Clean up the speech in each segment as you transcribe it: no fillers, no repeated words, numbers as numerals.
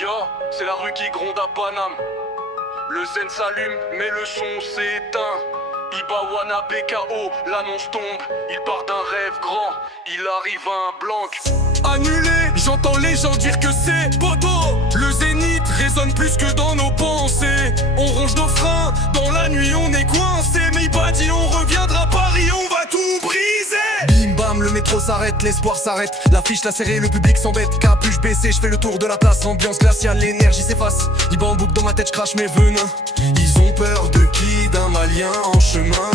Yo, c'est la rue qui gronde à Paname. Le zen s'allume, mais le son s'éteint. Ibawana BKO, l'annonce tombe. Il part d'un rêve grand, il arrive à un blanc. Annulé, j'entends les gens dire que c'est poteau. Le zénith résonne plus que dans nos pensées. On ronge nos freins, dans la nuit on est coincé. Mais il dit on reviendra à Paris, on va tout briser. Bim bam, le métro s'arrête, l'espoir s'arrête. L'affiche l'a serrée, le public s'embête. Capuche baissée, je fais le tour de la place. Ambiance glaciale, l'énergie s'efface. Il bambouk dans ma tête, je crache mes venins. Ils ont peur de qui? D'un malien en chemin.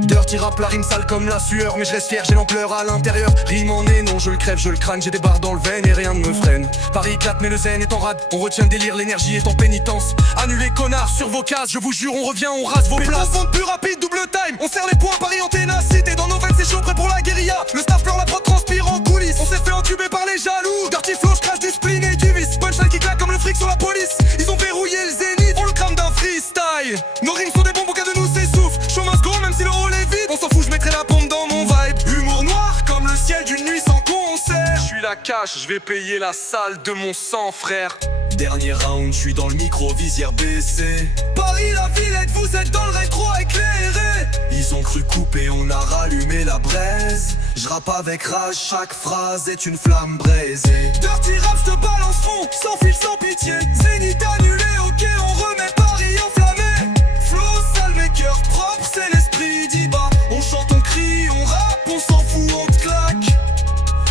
Dirty rap, la rime sale comme la sueur. Mais je reste fier, j'ai l'ampleur à l'intérieur. Rime en nez, non je le crève, je le crâne. J'ai des barres dans le veine et rien ne me freine. Paris éclate mais le zen est en rade. On retient le délire, l'énergie est en pénitence. Annulez connards sur vos cases, je vous jure on revient, on rase vos places. Fonde plus rapide, double time. On serre les poings, Paris en ténacité. Dans nos veines c'est chaud, prêt pour la guérilla. Le staff pleure, la prod transpire en coulisses. On s'est fait entuber par les jaloux. Dirty flow, je crache du spleen et du vice. Punchline qui claque comme le fric sur la police. Ils ont verrouillé le zénith, on le crame d'un freestyle. Nos rimes sont des bombes, aucun de nous s'essouffle. Chômage gros même si le hall est vide. On s'en fout, je mettrai la pompe dans mon vibe. Humour noir comme le ciel d'une nuit sans concert. Je suis la cash, je vais payer la salle de mon sang frère. Dernier round, je suis dans le micro, visière baissée. Paris la Villette, vous êtes dans le rétro éclairé. Ils ont cru couper, on a rallumé la braise. Je rappe avec rage, chaque phrase est une flamme braisée. Dirty rap, je te balance fond, sans fil, sans pitié. Zénith annulé, ok, on remet Paris enflammé. Flow sale mais cœur propre, c'est l'esprit d'Iba. On chante, on crie, on rappe, on s'en fout, on te claque.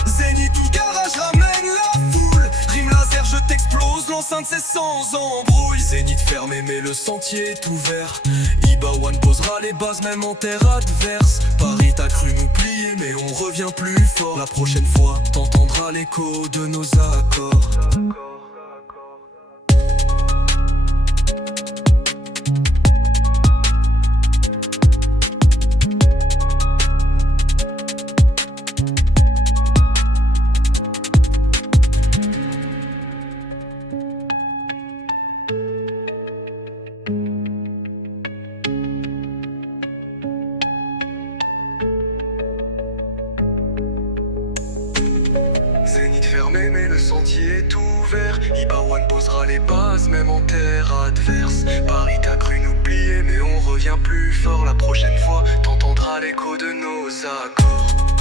Zénith ou garage ramène la foule. Rime laser, je t'explose, l'enceinte c'est sans embrouille. Zénith fermé mais le sentier est ouvert. Ibawan posera les bases même en terre adverse. Paris t'as cru nous plier mais on revient plus fort. La prochaine fois t'entendras l'écho de nos accords. Zénith fermé mais le sentier est ouvert. Ibawan posera les bases même en terre adverse. Paris t'a cru nous plier mais on revient plus fort. La prochaine fois t'entendras l'écho de nos accords.